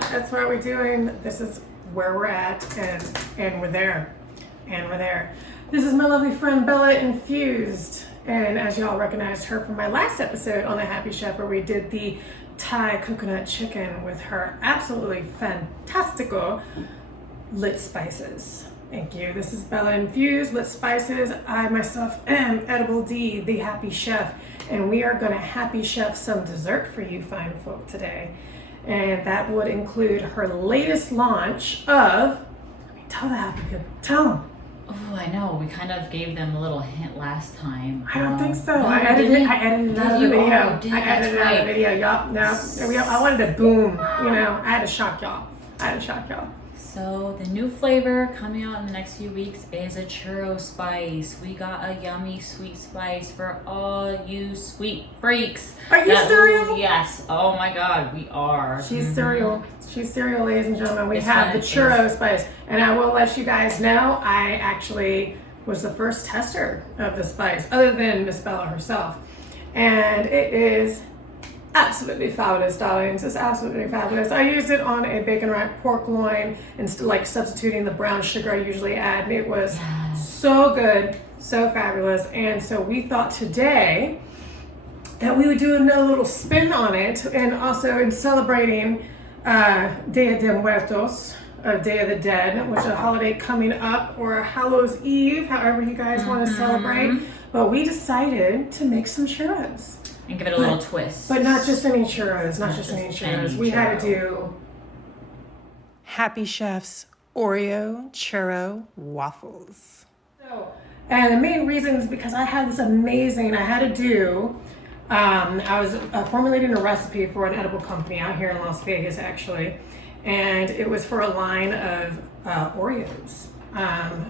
That's what we're doing. This is where we're at, and we're there. And we're there. This is my lovely friend Bella Infused. And as y'all recognized her from my last episode on the Happy Chef, where we did the Thai coconut chicken with her absolutely fantastical lit spices. Thank you. This is Bella Infused, lit spices. I myself am Edible D, the Happy Chef, and we are gonna Happy Chef some dessert for you fine folk today. And that would include her latest launch of, tell the happy people, tell them. Oh, I know. We kind of gave them a little hint last time. I don't think so. No, I edited it out of the video. Oh, I edited it out of the video. Y'all, no, I wanted to boom. You know, I had to shock y'all. So the new flavor coming out in the next few weeks is a churro spice. We got a yummy sweet spice for all you sweet freaks. Are you cereal? Yes. Oh my God, we are. She's cereal. She's cereal, ladies and gentlemen. We have the churro spice. And I will let you guys know, I actually was the first tester of the spice, other than Miss Bella herself. And it is absolutely fabulous, darlings. It's absolutely fabulous. I used it on a bacon rack pork loin and like substituting the brown sugar I usually add. And it was so good, so fabulous. And so we thought today that we would do another little spin on it, and also in celebrating Dia de Muertos, Day of the Dead, which is a holiday coming up, or Hallows Eve, however you guys want to celebrate. But we decided to make some churros. And give it a little twist. But not just any churros, not just any churros. We had to do Happy Chef's Oreo Churro Waffles. So, and the main reason is because I had this amazing, I was formulating a recipe for an edible company out here in Las Vegas, actually. And it was for a line of Oreos,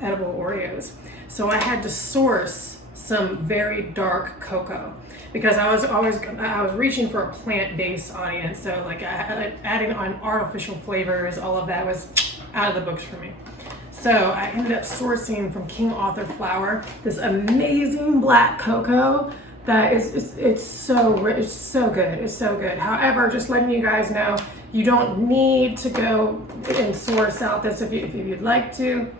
edible Oreos. So I had to source some very dark cocoa, because I was reaching for a plant-based audience. So like adding on artificial flavors, all of that was out of the books for me. So I ended up sourcing from King Arthur Flour this amazing black cocoa that it's so rich, it's so good. However, just letting you guys know, you don't need to go and source out this. If you'd like to,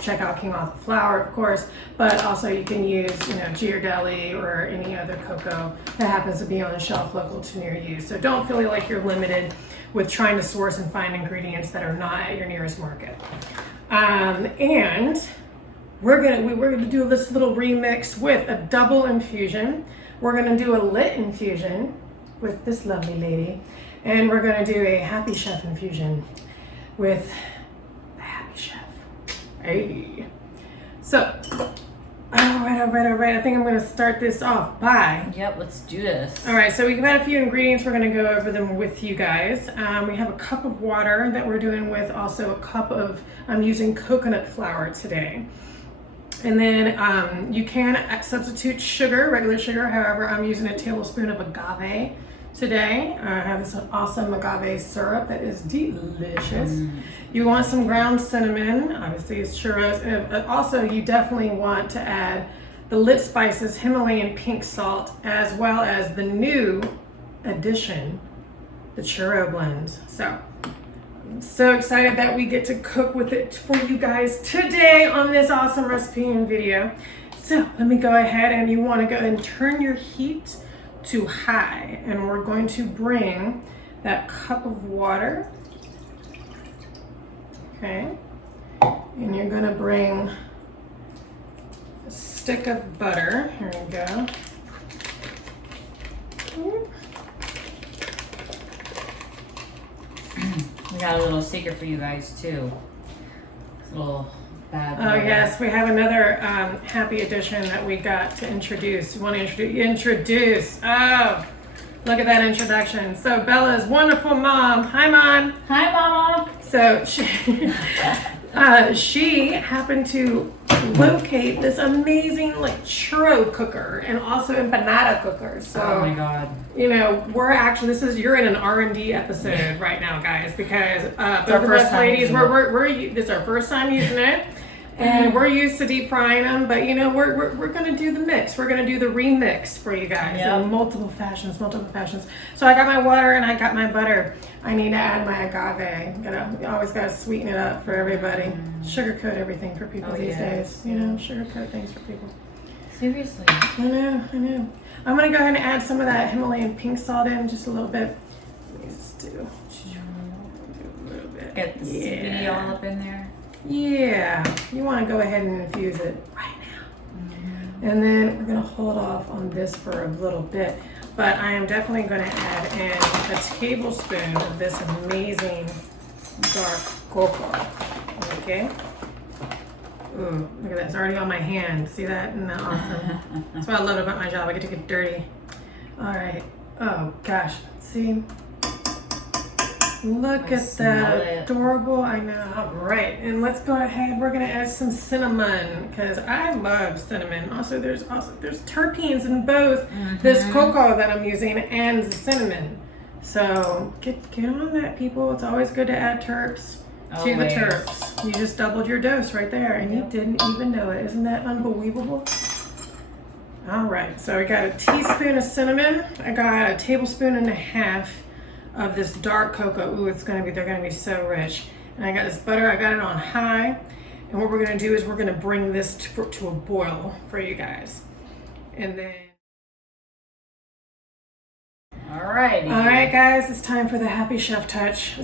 check out King Arthur Flour, of course, but also you can use, Ghirardelli or any other cocoa that happens to be on the shelf local to near you. So don't feel like you're limited with trying to source and find ingredients that are not at your nearest market. And we're gonna do this little remix with a double infusion. We're gonna do a lit infusion with this lovely lady, and we're gonna do a Happy Chef infusion with the Happy Chef. Hey. So, all right. I think I'm gonna start this off. Yep, let's do this. All right, so we've got a few ingredients. We're gonna go over them with you guys. We have a cup of water that we're doing with, also a cup of, I'm using coconut flour today. And then you can substitute sugar, regular sugar. However, I'm using a tablespoon of agave today. I have this awesome agave syrup that is delicious. You want some ground cinnamon, obviously it's churros. And also, you definitely want to add the lit spices, Himalayan pink salt, as well as the new addition, the churro blend. So I'm so excited that we get to cook with it for you guys today on this awesome recipe and video. So let me go ahead, and you want to go and turn your heat to high, and we're going to bring that cup of water. Okay, and you're gonna bring a stick of butter. Here we go. We got a little secret for you guys too. This little bad boy. Oh yes, we have another happy addition that we got to introduce. You want to introduce? Oh, look at that introduction. So Bella's wonderful mom. Hi, Mom. Hi, Mama. So she happened to locate this amazing churro cooker and also empanada cooker. So oh my God. We're actually, you're in an R&D episode right now, guys, because both of our first us time ladies, using this is our first time using it. And we're used to deep frying them, but you know, we're gonna do the mix. We're gonna do the remix for you guys in multiple fashions. So I got my water and I got my butter. I need to add my agave. You always gotta sweeten it up for everybody. Sugarcoat everything for people these days. You know, sugarcoat things for people. Seriously. I know. I'm gonna go ahead and add some of that Himalayan pink salt in, just a little bit. Let me just do a little bit. Get the CBD all up in there. Yeah, you want to go ahead and infuse it right now. And then we're going to hold off on this for a little bit. But I am definitely going to add in a tablespoon of this amazing dark cocoa. Okay? Ooh, look at that. It's already on my hand. See that? Isn't that awesome? That's what I love about my job. I get to get dirty. All right. Oh, gosh. See? Look at that. Adorable. I know. All right. And let's go ahead. We're going to add some cinnamon because I love cinnamon. Also, there's terpenes in both this cocoa that I'm using and the cinnamon. So get on that, people. It's always good to add terps to the terps. You just doubled your dose right there and you didn't even know it. Isn't that unbelievable? All right. So I got a teaspoon of cinnamon. I got a tablespoon and a half of this dark cocoa. Ooh, they're gonna be so rich. And I got this butter, I got it on high. And what we're gonna do is we're gonna bring this to a boil for you guys. And then, alrighty. All right, guys, it's time for the Happy Chef touch.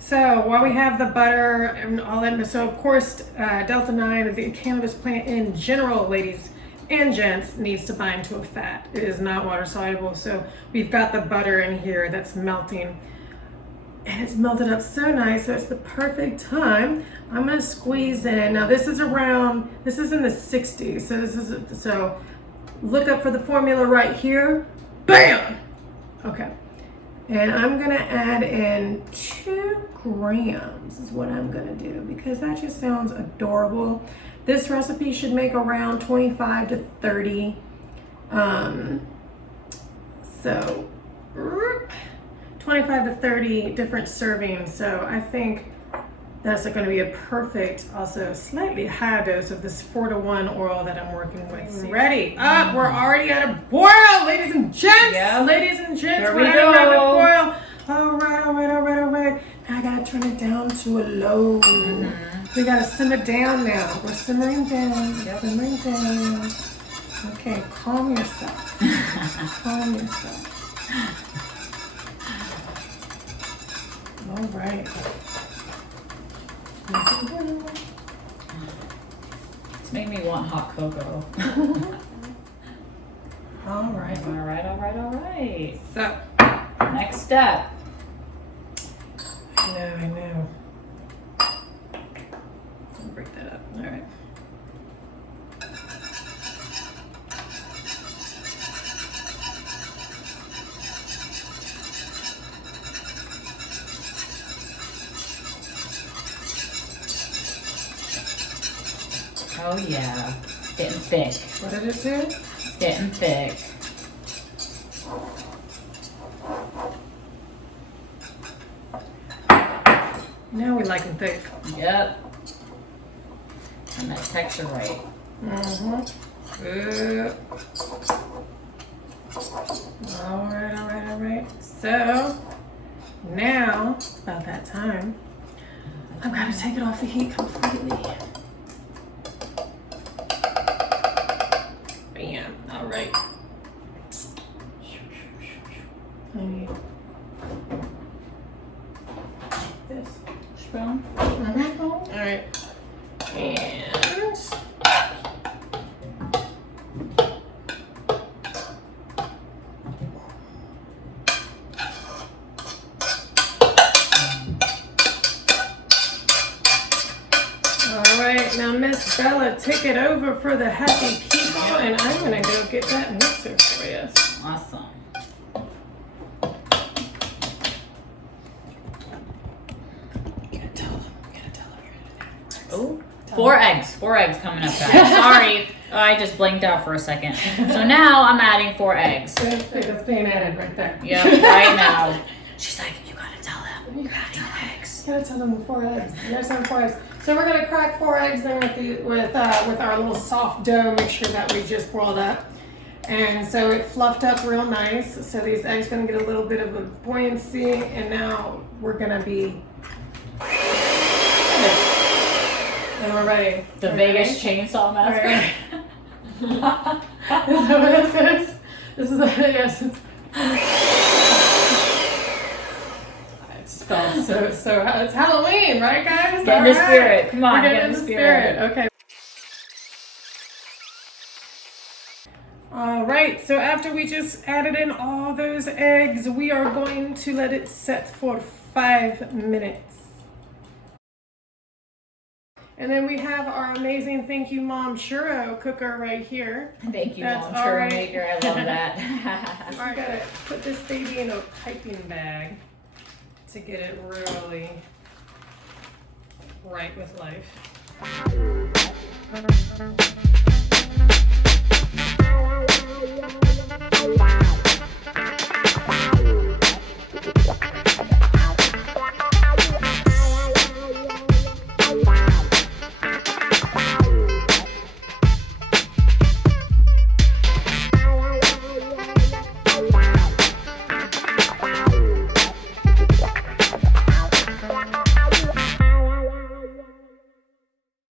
So while we have the butter and all that, so of course, Delta 9, the cannabis plant in general, ladies and gents, needs to bind to a fat. It is not water soluble. So we've got the butter in here that's melting. And it's melted up so nice, so it's the perfect time. I'm gonna squeeze in. Now this is in the 60s. So look up for the formula right here. Bam! Okay. And I'm gonna add in 2 grams is what I'm gonna do because that just sounds adorable. This recipe should make around 25 to 30. So 25 to 30 different servings. So I think that's going to be a perfect, also slightly high dose of this 4-to-1 oil that I'm working with. Ready up. We're already at a boil, ladies and gents. Yep. Ladies and gents, Here we're we at a go. boil. All right. Now I gotta turn it down to a low. We gotta simmer down now. We're simmering down. Simmering down. Okay, calm yourself. Calm yourself. All right. It's made me want hot cocoa. All right. So, next step. I know. I'll break that up. All right. Oh yeah, it's getting thick. What did it do? It's getting thick. Now we like them thick. Yep. And that texture right. All right. So now it's about that time. I've got to take it off the heat completely. Bam. All right. I need this Spoon. All right. And now Miss Bella, take it over for the happy people, and I'm gonna go get that mixer for you. Awesome. Gotta tell them. Oh, 4 eggs. 4 eggs coming up, guys. Sorry, I just blinked out for a second. So now I'm adding 4 eggs. That's being added right there. Yep, right now. She's like, you gotta tell them. You're adding eggs. You gotta tell them the 4 eggs. You gotta tell them 4 eggs. So we're gonna crack 4 eggs then with our little soft dough. Make sure that we just boiled up, and so it fluffed up real nice. So these eggs gonna get a little bit of a buoyancy, and now we're gonna be. And we're ready. The Vegas chainsaw massacre. Is that what this is? This is yes. It smells so. It's Halloween, right, guys? Get in the spirit. Come on, we're get in the spirit. Okay. All right. So after we just added in all those eggs, we are going to let it set for 5 minutes. And then we have our amazing Thank You Mom Churro cooker right here. Thank you, That's Mom. all Churro right. maker. I love that. So I gotta put this baby in a piping bag to get it really right with life.